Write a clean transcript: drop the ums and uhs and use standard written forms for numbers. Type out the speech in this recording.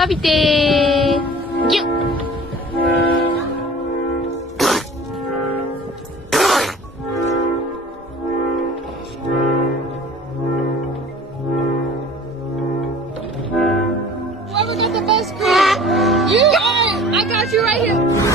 伸びてギュッ。Whoever got the best cream, you. I got you right here.